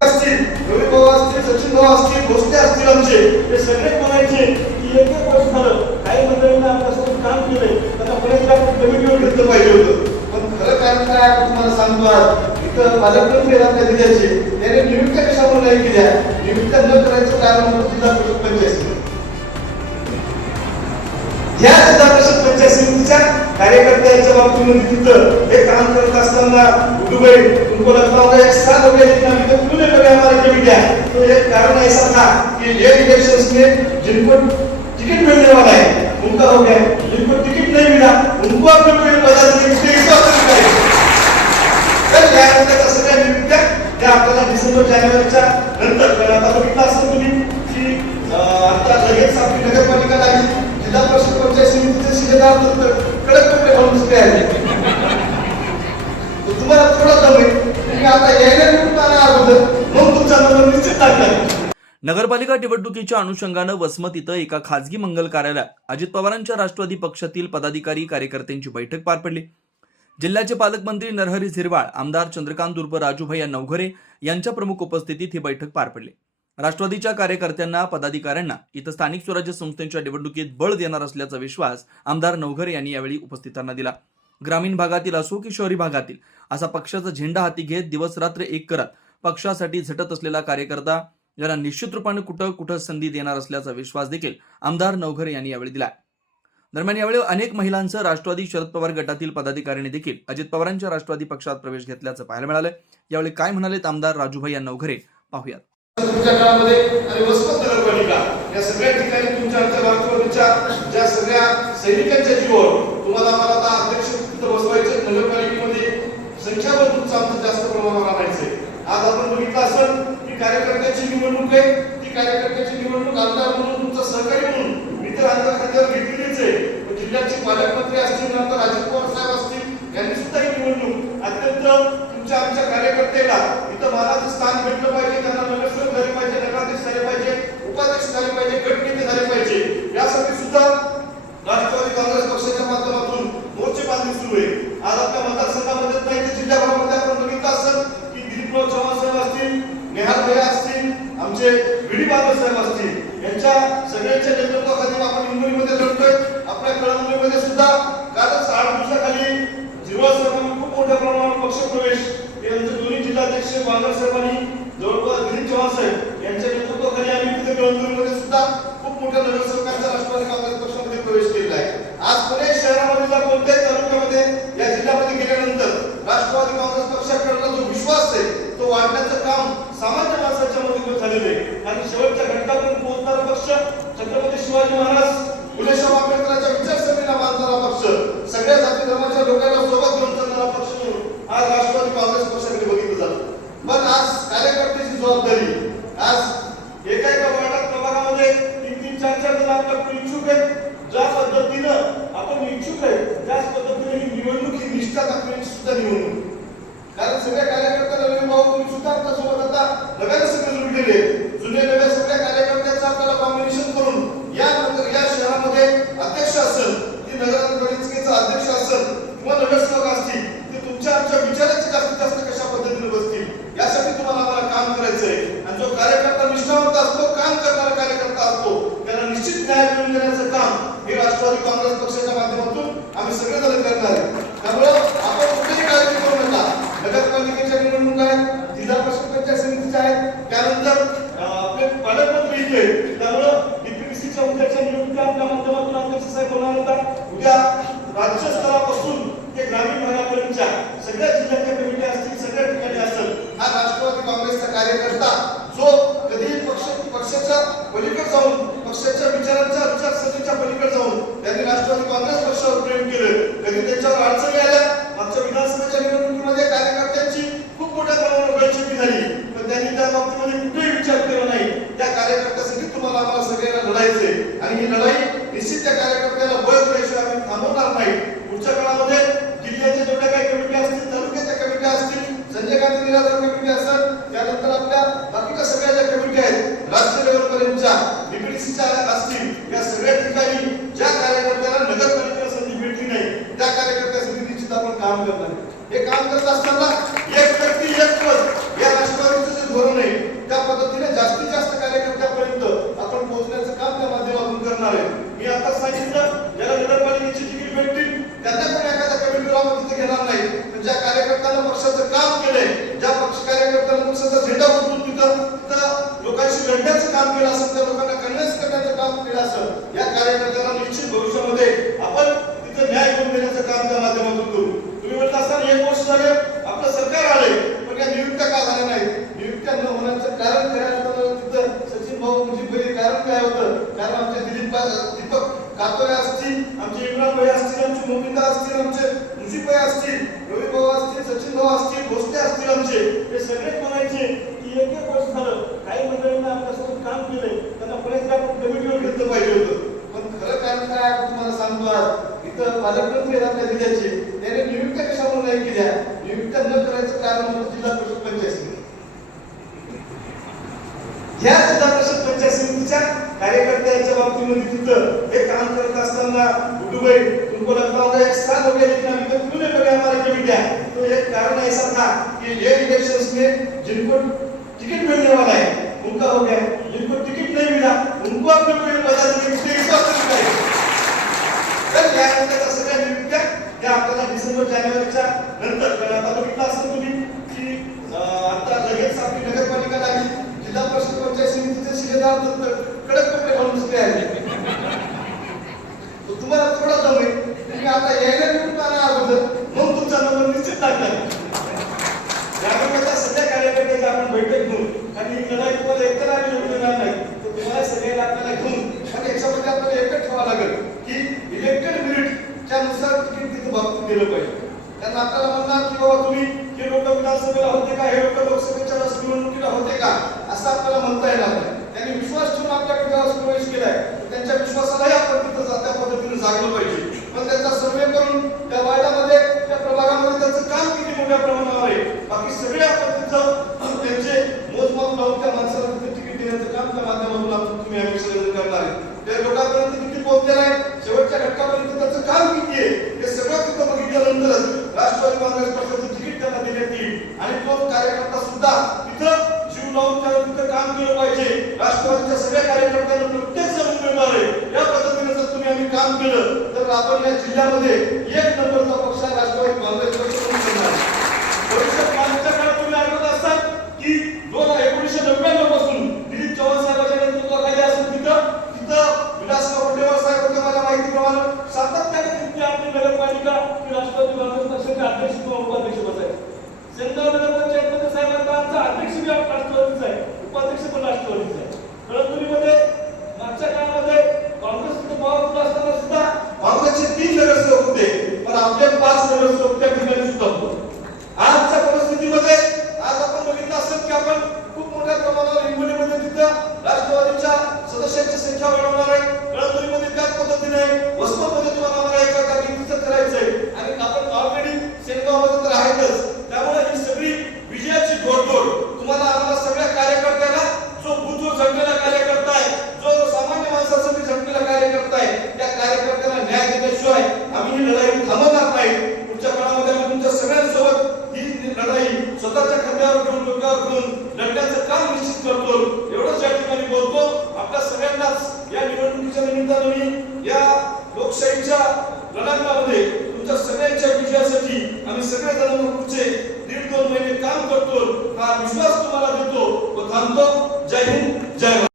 असतील रवी भाऊ असतील सचिन भाऊ असतील भोसले असतील आमचे. हे सगळे म्हणायचे की एक एक वर्ष झालं काही मंडळींना आपल्यासोबत काम केलंय. आता पुण्याच्या कमिटीवर घेतलं. पाहिजे होतं. पण खरं कारण काय आहे तुम्हाला सांगतो आज. इथं पालकमंत्री आहेत आपल्या जिल्ह्याचे त्याने नियुक्त कशामुळे नाही केल्या? नियुक्त न करायचं कारण होतं जिल्हा परिषद पंचायत. या जिल्हा परिषद पंचायत समितीच्या कार्यकर्त्यांच्या बाबतीमध्ये तिथं हे काम करत असताना तुमको लगता होगा एक साल हो गया लेकिन अभी तक क्यों नहीं लगे हमारे कमिटियां तो एक कारण ऐसा था कि ये इलेक्शंस में जिनको नगरपालिका निवडणुकीच्या अनुषंगानं वसमत इथं एका खासगी मंगल कार्यालयात अजित पवारांच्या राष्ट्रवादी पक्षातील पदाधिकारी कार्यकर्त्यांची बैठक पार पडली. जिल्ह्याचे पालकमंत्री नरहरी झिरवाळ आमदार चंद्रकांत दुर्ब राजूभाई नवघरे यांच्या प्रमुख उपस्थितीत ही बैठक पार पडली. राष्ट्रवादीच्या कार्यकर्त्यांना पदाधिकाऱ्यांना इथं स्थानिक स्वराज्य संस्थेच्या निवडणुकीत बळ देणार असल्याचा विश्वास आमदार नवघरे यांनी यावेळी उपस्थितांना दिला. ग्रामीण भागातील असो की शहरी भागातील असा पक्षाचा झेंडा हाती घेत दिवस रात्र एक करत पक्षासाठी झटत असलेला कार्यकर्ता याला निश्चित रूपाने कुठं कुठं संधी देणार असल्याचा विश्वास देखील आमदार नवघरे यांनी यावेळी दिला दरम्यान यावेळी अनेक महिलांसह राष्ट्रवादी शरद पवार गटातील पदाधिकाऱ्यांनी देखील अजित पवारांच्या राष्ट्रवादी पक्षात प्रवेश घेतल्याचं पाहायला मिळालं यावेळी काय म्हणालेत आमदार राजूभाई नवघरे? पाहूयात. तुमच्या काळामध्ये आणि वसमत नगरपालिका या सगळ्या ठिकाणी तुमच्या आमच्या ज्या सगळ्या सैनिकांच्या जीवावर तुम्हाला आता अध्यक्ष नगरपालिकेमध्ये संख्याबळ तुमचं आमचं जास्त प्रमाणावर आणायचंय आज आपण बघितलं असेल कार्यकर्त्याची निवडणूक आहे ती कार्यकर्त्याची निवडणूक आमदार म्हणून तुमचा सहकारी म्हणून मी तर आमदार खात्यावर घेतलेलीच आहे. जिल्ह्याचे पालकमंत्री असतील नंतर अजित पवार साहेब असतील यांनी सुद्धा ही निवडणूक अत्यंत तुमच्या आमच्या कार्यकर्त्याला इथं महाराज स्थान भेटलं पाहिजे त्यांना नगरसेवक झाले पाहिजे नगराध्यक्ष झाले पाहिजे उपाध्यक्ष झाले पाहिजे गटनेते झाले पाहिजे यासाठी सुद्धा राष्ट्रवादी काँग्रेस पक्षाच्या माध्यमातून मोर्चे बांधणी सुरू आहे आज आपल्या मतदारसंघामध्ये नाही तर जिल्ह्याभरामध्ये आपण बघितलं असेल की दिलीपराव चव्हाण साहेब असतील नेहाल भैया असतील आमचे विडी बाबा साहेब असतील यांच्या सगळ्यांच्या नेतृत्वाखाली आपण हिंगोलीमध्ये लढतोय. आपल्या कळमनुरीमध्ये सुद्धा कालच आठ दिवसाखाली जिरवा साहेबांनी खूप मोठ्या प्रमाणावर पक्ष प्रवेश यांचे दोन्ही जिल्हाध्यक्ष बांगर साहेबांनी जवळपास गिरीश चव्हाण साहेब यांच्या नेतृत्वाखाली आम्ही तिथे कळमनुरीमध्ये सुद्धा खूप मोठ्या नगर राष्ट्रवादी काँग्रेस पक्षामध्ये प्रवेश केलेला आहे आज पुणे शहरामध्ये जर कोणत्याही तालुक्यामध्ये या जिल्ह्यामध्ये गेल्यानंतर राष्ट्रवादी काँग्रेस पक्षाकडला जो विश्वास आहे तो वाढण्याचं काम सामान्य माणसाच्या मध्ये झालेलं आहे आणि शेवटच्या घटकापर्यंत पोहोचणारा पक्ष छत्रपती शिवाजी महाराज फुलेशाह आंबेडकरांच्या विचारसरणीला मानणारा पक्ष सगळ्या जाती धर्माच्या लोकांना सोबत घेऊन चालणारा पक्ष म्हणून आज राष्ट्रवादी काँग्रेस पक्षाकडे बघितलं जातं. पण आज कार्यकर्त्याची जबाबदारी आज एका एका वार्डात प्रभागामध्ये तीन तीन चार चार जण आपल्याकडे इच्छुक आहेत. ज्या पद्धतीनं आपण इच्छुक आहे त्याच पद्धतीने ही निवडणूक ही निष्ठा दाखवण्याची सुद्धा निवडणूक. कारण सगळ्या कार्यकर्त्यांना नवीन भाऊ तुम्ही सुद्धा आमच्यासोबत आता नव्याने सगळे जुळलेले जुने नव्या सगळ्या कार्यकर्त्यांचं आपल्याला कॉम्बिनेशन करून या नगर- या शहरामध्ये अध्यक्ष असेल ती नगरपालिकेचा अध्यक्ष असेल किंवा नगरसेवक असतील ते तुमच्या आमच्या विचाराचे जास्तीत जास्त कशा पद्धतीने बसतील यासाठी तुम्हाला आम्हाला काम करायचंय आणि जो कार्यकर्ता निष्ठावंत असतो काम करणारा कार्यकर्ता असतो त्याला निश्चित न्याय मिळवून देण्याचं काम हे राष्ट्रवादी काँग्रेस पक्षाच्या माध्यमातून आम्ही सगळेजण करणार आहे त्यामुळं आपण कुठेही काळजी करू नका नगरपालिकेच्या निवडणुका आहेत जिल्हा परिषद पंचायत समितीच्या आहेत त्यानंतर अं, आपले पालकमंत्री इथे आहेत. त्यामुळं डीपीडीसीच्या उद्याच्या निवडणुका आपल्या माध्यमातून अध्यक्ष साहेब होणार होता उद्या राज्य स्तरापासून ते ग्रामीण भागापर्यंतच्या सगळ्या जिल्ह्याच्या कमिट्या असतील सगळ्या ठिकाणी असेल हा राष्ट्रवादी काँग्रेसचा कार्यकर्ता जो कधी पक्ष पक्षाच्या पलीकडे जाऊन पक्षाच्या विचारांच्या विचारसरणीच्या पलीकडे जाऊन त्यांनी राष्ट्रवादी काँग्रेस पक्षावर प्रेम केलं कधी त्यांच्यावर अडचणी आल्या मागच्या विधानसभेच्या निवडणुकीमध्ये कार्यकर्त्यांची खूप मोठ्या प्रमाणावर बैठकी झाली. पण त्यांनी त्या बाबतीमध्ये कुठेही विचार केला नाही त्या कार्यकर्त्यासाठी तुम्हाला आम्हाला सगळ्यांना लढायचंय आणि ही लढाई निश्चित त्या कार्यकर्त्याला बळ दिल्याशिवाय आम्ही थांबवणार नाही पुढच्या काळामध्ये जिल्ह्याच्या जेवढ्या काही कमिटी असतील तालुक्याच्या कमिट्या असतील संजय गांधी निराधार कमिटी असेल त्यानंतर आपल्या बाकीच्या सगळ्या ज्या कमिटी आहेत राज्य लेवल पर्यंतच्या डीपीडीसीच्या असतील या सगळ्या ठिकाणी ज्या कार्यकर्त्याला नगरपालिकेला संधी भेटली नाही त्या कार्यकर्त्यासाठी निश्चित आपण काम करणार. हे काम करत असताना एक व्यक्ती एक पद या राष्ट्रवादीचं जे धोरण आहे त्या पद्धतीने जास्तीत जास्त कार्यकर्त्यापर्यंत आपण पोहोचण्याचं काम त्या माध्यमातून करणार आहे. मी आता सांगितलं ज्याला नगरपालिकेची तिकीट भेटतील त्यांना पण एखादा कमिटीला आपण तिथे घेणार नाही पण ज्या कार्यकर्त्यांना पक्षाचं काम केलंय ज्या पक्ष कार्यकर्त्यांना पक्षाचा झेंडा उचलून तिथं तिथं लोकांशी लढण्याचं काम केलं असेल त्या लोकांना कन्व्हिन्स करण्याचं काम केलं असेल या कार्यकर्त्यांना निश्चित भविष्यामध्ये आपण तिथं न्याय करून देण्याचं काम त्या माध्यमातून करू. तुम्ही म्हटलं असताना एक वर्ष झाले आपलं सरकार आले पण या नियुक्त्या का झाल्या नाही नियुक्त्या न होण्याचं कारण खऱ्या अर्थानं तिथं सचिन भाऊ म्हणजे मुझे पहिले कारण काय होतं? कारण आमचे दिलीप दीपक कातोरे असतील आमचे इम्रान भाई असतील आमचे मोमिंदा असतील आमचे मुजीब भाई असतील रवी भाऊ असतील सचिन भाऊ असतील भोसले असतील आमचे. हे सगळे म्हणायचे की एक एक वर्ष झालं काही मंडळींना आपल्यासोबत काम केलंय त्यांना परत आपण कमिटीवर घेतलं पाहिजे होतं पण खरं कारण काय आहे तुम्हाला सांगतो आज इथं पालकमंत्री त्याने नियुक्त कशामुळे नाही केल्या? नियुक्त न करायचं कारण होतं जिल्हा परिषद पंचायत समिती. या जिल्हा परिषद पंचायत समितीच्या कार्यकर्त्यांच्या बाबतीमध्ये तिथं हे काम करत असताना कुटुंबई तुमको लगता होगा एक साल हो गया लेकिन अभी तक क्यों नहीं हमारे तो एक कारण ऐसा था कि ये इलेक्शंस में जिनको टिकट मिलने वाला है उनका हो गया. जिनको टिकट नहीं मिला उनको अपने कोई तर यानंतर डिसेंबर जानेवारीच्या नंतर कारण आता बघितलं असेल तुम्ही की आता लगेच आपली नगरपालिका लागली. जिल्हा परिषद पंचायत समितीचे शिलेदार नंतर कडक कपडे घालून सगळे आले तुम्हाला थोडा जमेल तुम्ही आता यायला निवडून आला अगोदर मग तुमचा नंबर निश्चित लागणार. यावेळेला सध्या कार्यकर्त्याची आपण बैठक घेऊ आणि कदाचित तुम्हाला एकतर आम्ही लढू देणार नाही तर तुम्हाला सगळ्याला आपल्याला घेऊन आणि पाहिजे त्यांना आपल्याला म्हणणार की बाबा तुम्ही हे लोक विधानसभेला होते का? हे लोक लोकसभेच्या निवडणुकीला होते का? असं आपल्याला म्हणता येणार नाही. त्यांनी विश्वास ठेवून आपल्याकडे प्रवेश केलाय. त्यांच्या विश्वासालाही आपण तिथं त्या पद्धतीने जागलं पाहिजे. पण त्यांचा सर्वे करून त्या वार्डामध्ये त्या प्रभागामध्ये त्यांचं काम किती मोठ्या प्रमाणावर आहे बाकी सगळे आपण तिथं त्यांचे मोजमाप लावून त्या माणसाला तिथे तिकीट देण्याचं काम त्या माध्यमातून आपण तुम्ही आम्ही सगळेजण करणार आहे त्या लोकांपर्यंत किती पोहोचलेलं आहे शेवटच्या घटकापर्यंत त्याचं काम किती आहे हे सगळं तिथं बघितल्यानंतरच राष्ट्रवादी काँग्रेस पक्षाचं तिकीट त्यांना देण्यात येईल आणि तो कार्यकर्ता सुद्धा तिथं जीव लावून त्याला तिथं काम केलं पाहिजे राष्ट्रवादीच्या सगळ्या कार्यकर्त्यांना प्रत्येक जण मिळणार आहे या पद्धतीने जर तुम्ही आम्ही काम केलं तर आपण या जिल्ह्यामध्ये एक नंबरचा पक्ष राष्ट्रवादी काँग्रेस पक्ष म्हणून करणार आहे. भविष्यात मागच्या काळात तुम्ही आठवत असाल की दोन एकोणीसशे नव्याण्णवपासून दिलीप चव्हाण साहेबांच्या नेतृत्वाखाली असून तिथं तिथं विलासराव वडेवार साहेब होते माझ्या माहितीप्रमाणे सातत्याने तिथली आपली नगरपालिका ही राष्ट्रवादी काँग्रेस पक्षाचे अध्यक्ष किंवा उपाध्यक्ष बसायचे सेंट्रल नगर पंचायतमध्ये साहेबांचा आमचा अध्यक्ष बी आप- राष्ट्रवादीचा आहे उपाध्यक्ष पण राष्ट्रवादीचा आहे कळमनुरीमध्ये मागच्या काळामध्ये काँग्रेस पॉवरफुल असताना सुद्धा काँग्रेसचे तीन नगरसेवक होते पण आपले पाच नगरसेवक त्या ठिकाणी सुद्धा होते आजच्या परिस्थितीमध्ये आज आपण बघितलं असेल की आपण खूप मोठ्या प्रमाणावर हिंगोलीमध्ये तिथं राष्ट्रवादीच्या सदस्यांची संख्या वाढवणार आहे कळमनुरीमध्ये त्याच पद्धतीने वसमतमध्ये तुम्हाला आम्हाला एका जागी तिथं करायचंय आणि आपण ऑलरेडी सेनगावमध्ये तर आहेतच त्यामुळे ही सगळी विजयाची घोडदौड तुम्हाला आम्हाला सगळ्या कार्यकर्त्याला जो बुद्ध झटलेला कार्यकर्ता आहे जो सामान्य माणसासाठी झटलेला कार्यकर्ता आहे त्या कार्यकर्त्याला न्याय देण्याशिवाय आम्ही ही लढाई थांबवणार नाही पुढच्या काळामध्ये आम्ही तुमच्या सगळ्यांसोबत ही लढाई स्वतःच्या खांद्यावर घेऊन डोक्यावर घेऊन लढण्याचं काम निश्चित करतो एवढंच या ठिकाणी बोलतो आपल्या सगळ्यांनाच या निवडणुकीच्या निमित्तानं मी या लोकशाहीच्या लढाकामध्ये तुमच्या सगळ्यांच्या विजयासाठी आम्ही सगळे जण पुढचे दीड दोन महिने काम करतो हा विश्वास तुम्हाला देतो. व थांबतो. जय हिंद जय